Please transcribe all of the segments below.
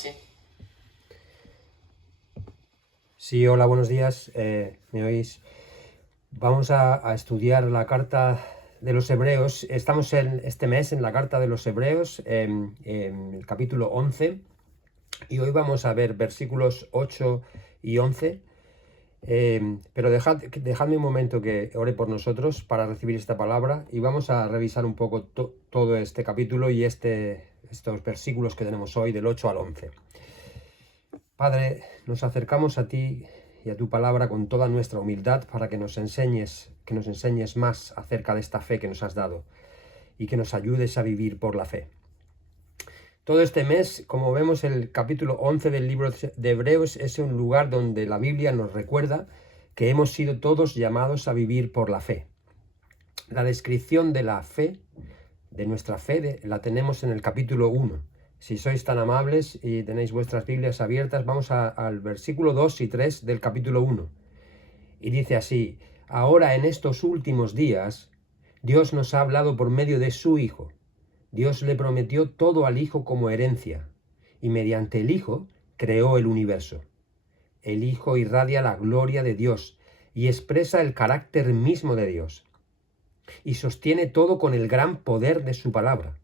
así. Sí, hola, buenos días. ¿Me oís? Vamos a estudiar la carta de los Hebreos. Estamos este mes en la carta de los Hebreos, en el capítulo 11, y hoy vamos a ver versículos 8 y 11. Pero dejadme un momento que ore por nosotros para recibir esta palabra y vamos a revisar un poco todo este capítulo y estos versículos que tenemos hoy del 8 al 11. Padre, nos acercamos a ti y a tu palabra con toda nuestra humildad para que nos enseñes más acerca de esta fe que nos has dado y que nos ayudes a vivir por la fe. Todo este mes, como vemos, el capítulo 11 del libro de Hebreos es un lugar donde la Biblia nos recuerda que hemos sido todos llamados a vivir por la fe. La descripción de la fe, de nuestra fe, la tenemos en el capítulo 1. Si sois tan amables y tenéis vuestras Biblias abiertas, vamos al versículo 2 y 3 del capítulo 1. Y dice así: ahora en estos últimos días, Dios nos ha hablado por medio de su Hijo. Dios le prometió todo al Hijo como herencia, y mediante el Hijo creó el universo. El Hijo irradia la gloria de Dios y expresa el carácter mismo de Dios, y sostiene todo con el gran poder de su palabra.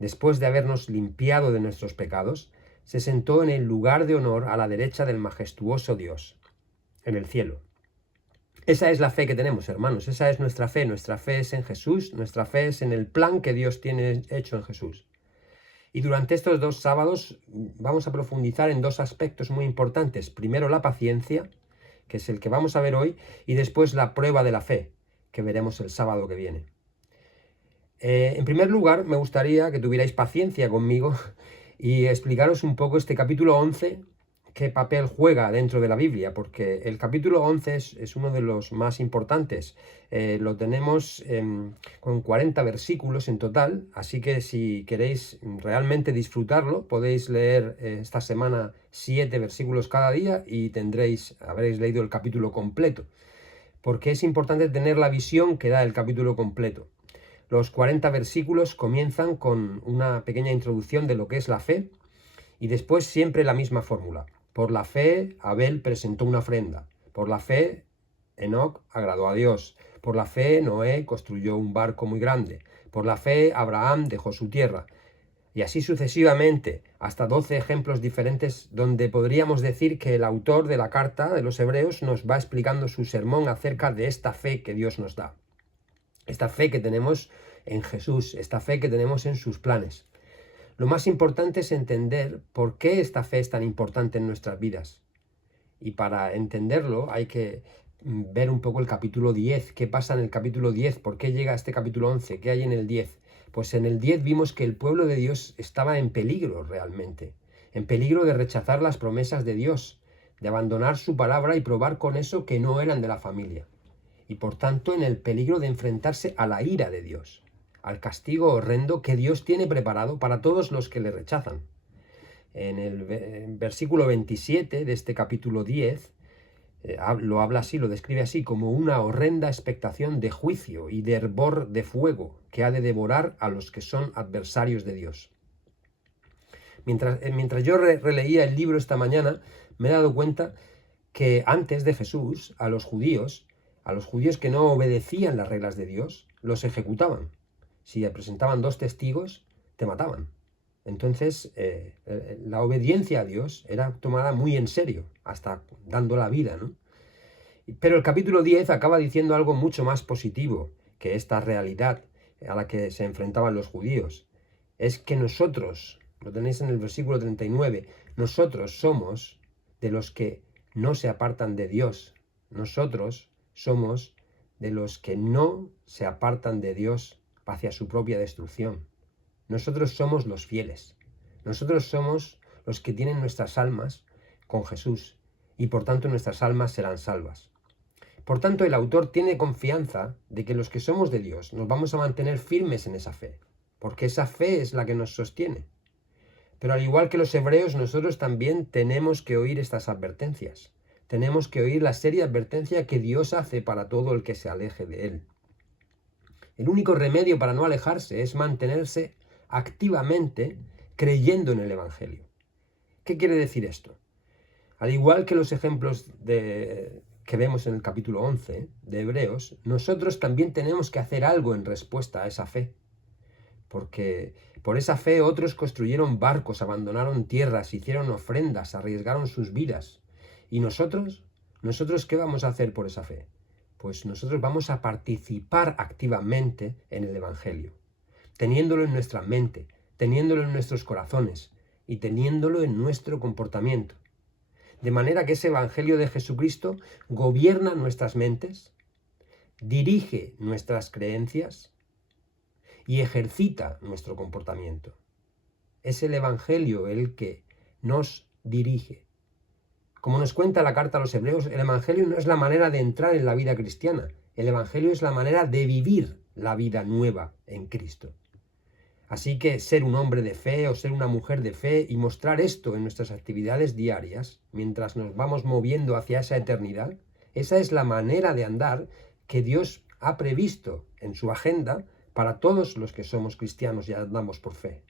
Después de habernos limpiado de nuestros pecados, se sentó en el lugar de honor a la derecha del majestuoso Dios, en el cielo. Esa es la fe que tenemos, hermanos, esa es nuestra fe. Nuestra fe es en Jesús, nuestra fe es en el plan que Dios tiene hecho en Jesús. Y durante estos 2 sábados vamos a profundizar en 2 aspectos muy importantes. Primero la paciencia, que es el que vamos a ver hoy, y después la prueba de la fe, que veremos el sábado que viene. En primer lugar, me gustaría que tuvierais paciencia conmigo y explicaros un poco este capítulo 11, qué papel juega dentro de la Biblia, porque el capítulo 11 es uno de los más importantes. Lo tenemos con 40 versículos en total, así que si queréis realmente disfrutarlo, podéis leer esta semana 7 versículos cada día y habréis leído el capítulo completo, porque es importante tener la visión que da el capítulo completo. Los 40 versículos comienzan con una pequeña introducción de lo que es la fe y después siempre la misma fórmula. Por la fe, Abel presentó una ofrenda. Por la fe, Enoc agradó a Dios. Por la fe, Noé construyó un barco muy grande. Por la fe, Abraham dejó su tierra. Y así sucesivamente, hasta 12 ejemplos diferentes donde podríamos decir que el autor de la carta de los Hebreos nos va explicando su sermón acerca de esta fe que Dios nos da. Esta fe que tenemos en Jesús, esta fe que tenemos en sus planes. Lo más importante es entender por qué esta fe es tan importante en nuestras vidas. Y para entenderlo hay que ver un poco el capítulo 10. ¿Qué pasa en el capítulo 10? ¿Por qué llega a este capítulo 11? ¿Qué hay en el 10? Pues en el 10 vimos que el pueblo de Dios estaba en peligro realmente. En peligro de rechazar las promesas de Dios, de abandonar su palabra y probar con eso que no eran de la familia. Y por tanto en el peligro de enfrentarse a la ira de Dios, al castigo horrendo que Dios tiene preparado para todos los que le rechazan. En el versículo 27 de este capítulo 10 lo habla así, lo describe así, como una horrenda expectación de juicio y de hervor de fuego que ha de devorar a los que son adversarios de Dios. Mientras yo releía el libro esta mañana, me he dado cuenta que antes de Jesús, a los judíos que no obedecían las reglas de Dios, los ejecutaban. Si presentaban 2 testigos, te mataban. Entonces, la obediencia a Dios era tomada muy en serio, hasta dando la vida, ¿no? Pero el capítulo 10 acaba diciendo algo mucho más positivo que esta realidad a la que se enfrentaban los judíos. Es que nosotros, lo tenéis en el versículo 39, nosotros somos de los que no se apartan de Dios. Nosotros somos de los que no se apartan de Dios hacia su propia destrucción. Nosotros somos los fieles. Nosotros somos los que tienen nuestras almas con Jesús y por tanto nuestras almas serán salvas. Por tanto, el autor tiene confianza de que los que somos de Dios nos vamos a mantener firmes en esa fe, porque esa fe es la que nos sostiene. Pero al igual que los hebreos, nosotros también tenemos que oír estas advertencias. Tenemos que oír la seria advertencia que Dios hace para todo el que se aleje de Él. El único remedio para no alejarse es mantenerse activamente creyendo en el Evangelio. ¿Qué quiere decir esto? Al igual que los ejemplos que vemos en el capítulo 11 de Hebreos, nosotros también tenemos que hacer algo en respuesta a esa fe. Porque por esa fe otros construyeron barcos, abandonaron tierras, hicieron ofrendas, arriesgaron sus vidas. ¿Y nosotros? ¿Nosotros qué vamos a hacer por esa fe? Pues nosotros vamos a participar activamente en el Evangelio, teniéndolo en nuestra mente, teniéndolo en nuestros corazones y teniéndolo en nuestro comportamiento. De manera que ese Evangelio de Jesucristo gobierna nuestras mentes, dirige nuestras creencias y ejercita nuestro comportamiento. Es el Evangelio el que nos dirige. Como nos cuenta la carta a los Hebreos, el Evangelio no es la manera de entrar en la vida cristiana. El Evangelio es la manera de vivir la vida nueva en Cristo. Así que ser un hombre de fe o ser una mujer de fe y mostrar esto en nuestras actividades diarias, mientras nos vamos moviendo hacia esa eternidad, esa es la manera de andar que Dios ha previsto en su agenda para todos los que somos cristianos y andamos por fe.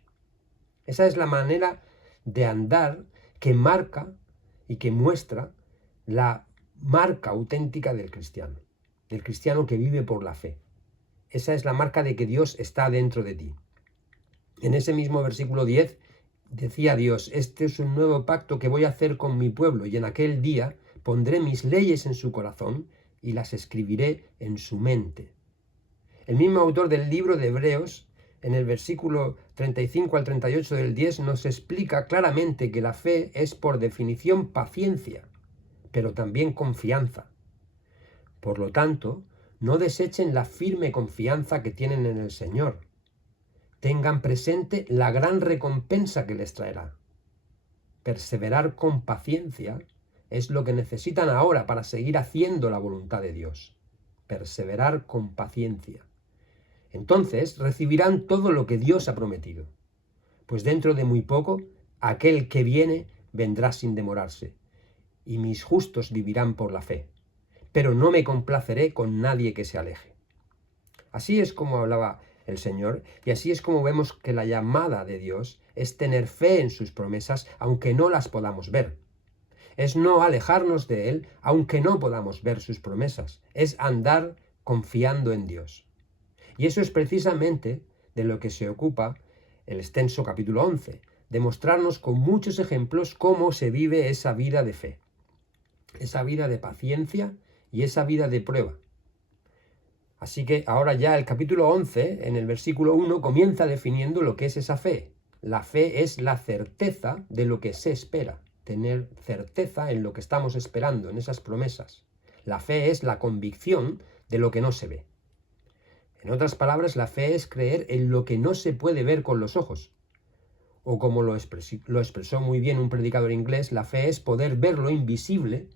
Esa es la manera de andar que marca y que muestra la marca auténtica del cristiano que vive por la fe. Esa es la marca de que Dios está dentro de ti. En ese mismo versículo 10 decía Dios: este es un nuevo pacto que voy a hacer con mi pueblo, y en aquel día pondré mis leyes en su corazón y las escribiré en su mente. El mismo autor del libro de Hebreos, en el versículo 35 al 38 del 10, nos explica claramente que la fe es por definición paciencia, pero también confianza. Por lo tanto, no desechen la firme confianza que tienen en el Señor. Tengan presente la gran recompensa que les traerá. Perseverar con paciencia es lo que necesitan ahora para seguir haciendo la voluntad de Dios. Perseverar con paciencia. Entonces recibirán todo lo que Dios ha prometido. Pues dentro de muy poco, aquel que viene vendrá sin demorarse, y mis justos vivirán por la fe. Pero no me complaceré con nadie que se aleje. Así es como hablaba el Señor, y así es como vemos que la llamada de Dios es tener fe en sus promesas, aunque no las podamos ver. Es no alejarnos de Él, aunque no podamos ver sus promesas. Es andar confiando en Dios. Y eso es precisamente de lo que se ocupa el extenso capítulo 11, de mostrarnos con muchos ejemplos cómo se vive esa vida de fe, esa vida de paciencia y esa vida de prueba. Así que ahora ya el capítulo 11, en el versículo 1, comienza definiendo lo que es esa fe. La fe es la certeza de lo que se espera, tener certeza en lo que estamos esperando, en esas promesas. La fe es la convicción de lo que no se ve. En otras palabras, la fe es creer en lo que no se puede ver con los ojos. O como lo expresó muy bien un predicador inglés, la fe es poder ver lo invisible,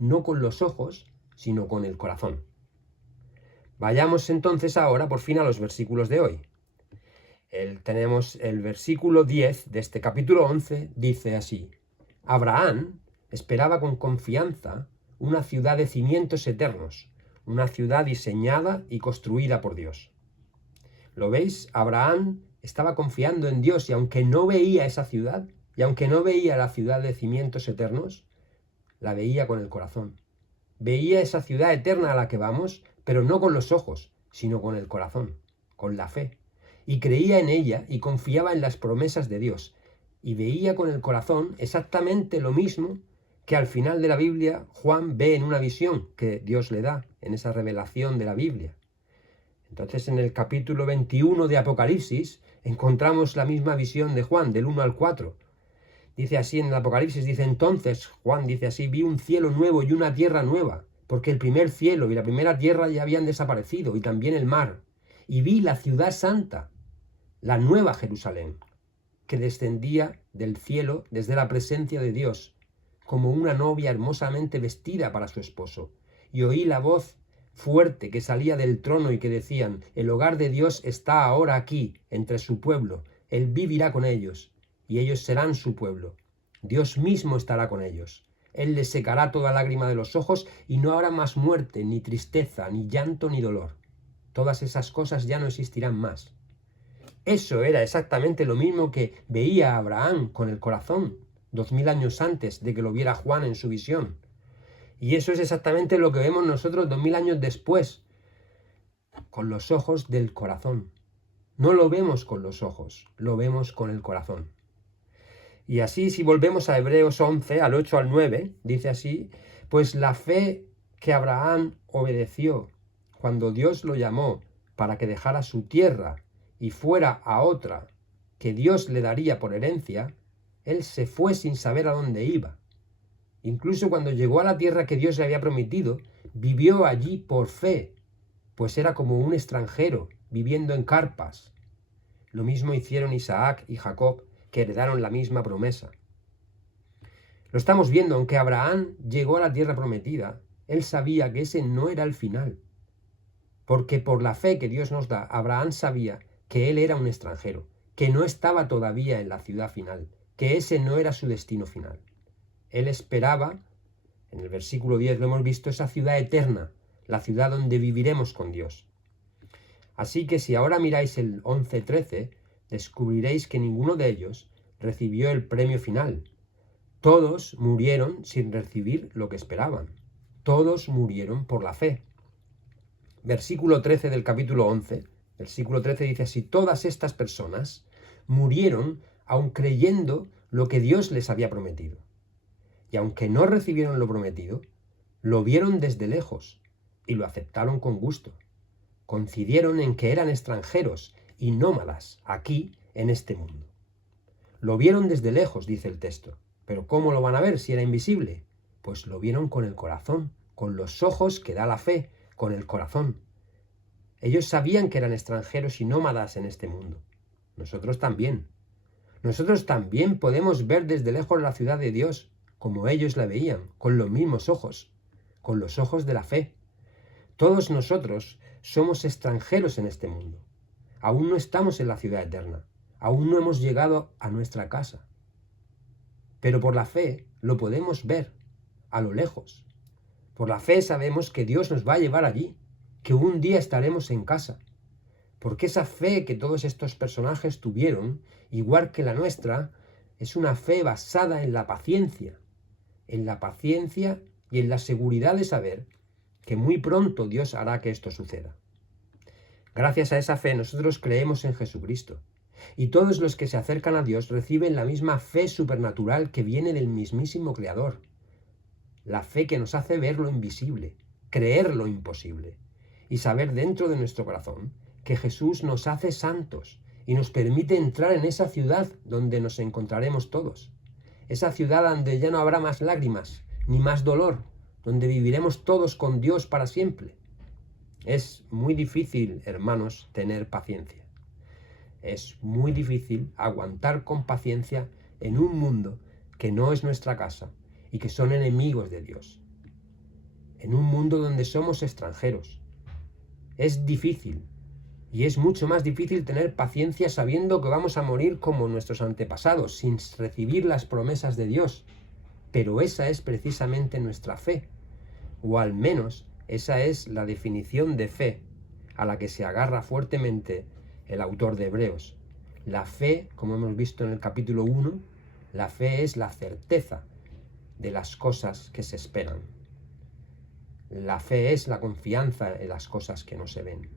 no con los ojos, sino con el corazón. Vayamos entonces ahora por fin a los versículos de hoy. Tenemos el versículo 10 de este capítulo 11, dice así: Abraham esperaba con confianza una ciudad de cimientos eternos, una ciudad diseñada y construida por Dios. ¿Lo veis? Abraham estaba confiando en Dios, y aunque no veía esa ciudad, y aunque no veía la ciudad de cimientos eternos, la veía con el corazón. Veía esa ciudad eterna a la que vamos, pero no con los ojos, sino con el corazón, con la fe. Y creía en ella y confiaba en las promesas de Dios. Y veía con el corazón exactamente lo mismo que al final de la Biblia Juan ve en una visión que Dios le da, en esa revelación de la Biblia. Entonces en el capítulo 21 de Apocalipsis encontramos la misma visión de Juan, del 1 al 4. Dice así en el Apocalipsis, dice entonces, Juan dice así: vi un cielo nuevo y una tierra nueva, porque el primer cielo y la primera tierra ya habían desaparecido, y también el mar. Y vi la ciudad santa, la nueva Jerusalén, que descendía del cielo desde la presencia de Dios, como una novia hermosamente vestida para su esposo. Y oí la voz fuerte que salía del trono y que decían: el hogar de Dios está ahora aquí, entre su pueblo. Él vivirá con ellos, y ellos serán su pueblo. Dios mismo estará con ellos. Él les secará toda lágrima de los ojos, y no habrá más muerte, ni tristeza, ni llanto, ni dolor. Todas esas cosas ya no existirán más. Eso era exactamente lo mismo que veía Abraham con el corazón. 2000 años antes de que lo viera Juan en su visión. Y eso es exactamente lo que vemos nosotros 2000 años después, con los ojos del corazón. No lo vemos con los ojos, lo vemos con el corazón. Y así, si volvemos a Hebreos 11, al 8 al 9, dice así: pues la fe que Abraham obedeció cuando Dios lo llamó para que dejara su tierra y fuera a otra que Dios le daría por herencia, él se fue sin saber a dónde iba. Incluso cuando llegó a la tierra que Dios le había prometido, vivió allí por fe, pues era como un extranjero viviendo en carpas. Lo mismo hicieron Isaac y Jacob, que heredaron la misma promesa. Lo estamos viendo, aunque Abraham llegó a la tierra prometida, él sabía que ese no era el final. Porque por la fe que Dios nos da, Abraham sabía que él era un extranjero, que no estaba todavía en la ciudad final, que ese no era su destino final. Él esperaba, en el versículo 10 lo hemos visto, esa ciudad eterna, la ciudad donde viviremos con Dios. Así que si ahora miráis el 11:13, descubriréis que ninguno de ellos recibió el premio final. Todos murieron sin recibir lo que esperaban. Todos murieron por la fe. Versículo 13 del capítulo 11, versículo 13 dice así: todas estas personas murieron aun creyendo lo que Dios les había prometido. Y aunque no recibieron lo prometido, lo vieron desde lejos y lo aceptaron con gusto. Coincidieron en que eran extranjeros y nómadas aquí en este mundo. Lo vieron desde lejos, dice el texto. ¿Pero cómo lo van a ver si era invisible? Pues lo vieron con el corazón, con los ojos que da la fe, con el corazón. Ellos sabían que eran extranjeros y nómadas en este mundo. Nosotros también. Nosotros también podemos ver desde lejos la ciudad de Dios, como ellos la veían, con los mismos ojos, con los ojos de la fe. Todos nosotros somos extranjeros en este mundo. Aún no estamos en la ciudad eterna. Aún no hemos llegado a nuestra casa. Pero por la fe lo podemos ver a lo lejos. Por la fe sabemos que Dios nos va a llevar allí, que un día estaremos en casa. Porque esa fe que todos estos personajes tuvieron, igual que la nuestra, es una fe basada en la paciencia y en la seguridad de saber que muy pronto Dios hará que esto suceda. Gracias a esa fe nosotros creemos en Jesucristo. Y todos los que se acercan a Dios reciben la misma fe supernatural que viene del mismísimo Creador. La fe que nos hace ver lo invisible, creer lo imposible y saber dentro de nuestro corazón que Jesús nos hace santos y nos permite entrar en esa ciudad donde nos encontraremos todos. Esa ciudad donde ya no habrá más lágrimas ni más dolor, donde viviremos todos con Dios para siempre. Es muy difícil, hermanos, tener paciencia. Es muy difícil aguantar con paciencia en un mundo que no es nuestra casa y que son enemigos de Dios. En un mundo donde somos extranjeros. Es difícil. Y es mucho más difícil tener paciencia sabiendo que vamos a morir como nuestros antepasados, sin recibir las promesas de Dios. Pero esa es precisamente nuestra fe. O al menos esa es la definición de fe a la que se agarra fuertemente el autor de Hebreos. La fe, como hemos visto en el capítulo 1, la fe es la certeza de las cosas que se esperan. La fe es la confianza en las cosas que no se ven.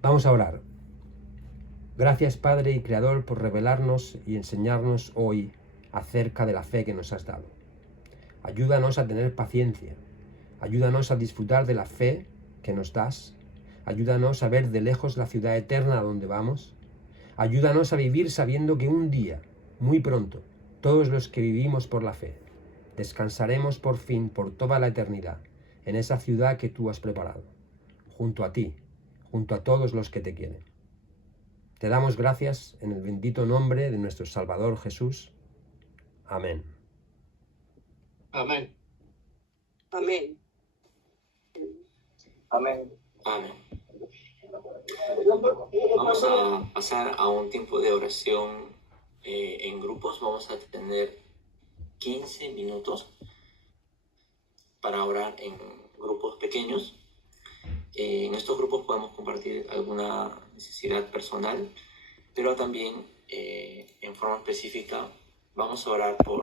Vamos a orar. Gracias, Padre y Creador, por revelarnos y enseñarnos hoy acerca de la fe que nos has dado. Ayúdanos a tener paciencia. Ayúdanos a disfrutar de la fe que nos das. Ayúdanos a ver de lejos la ciudad eterna a donde vamos. Ayúdanos a vivir sabiendo que un día, muy pronto, todos los que vivimos por la fe, descansaremos por fin por toda la eternidad en esa ciudad que tú has preparado, junto a ti, junto a todos los que te quieren. Te damos gracias en el bendito nombre de nuestro Salvador Jesús. Amén. Amén. Amén. Amén. Amén. Vamos a pasar a un tiempo de oración en grupos. Vamos a tener 15 minutos para orar en grupos pequeños. En estos grupos podemos compartir alguna necesidad personal, pero también en forma específica, vamos a orar por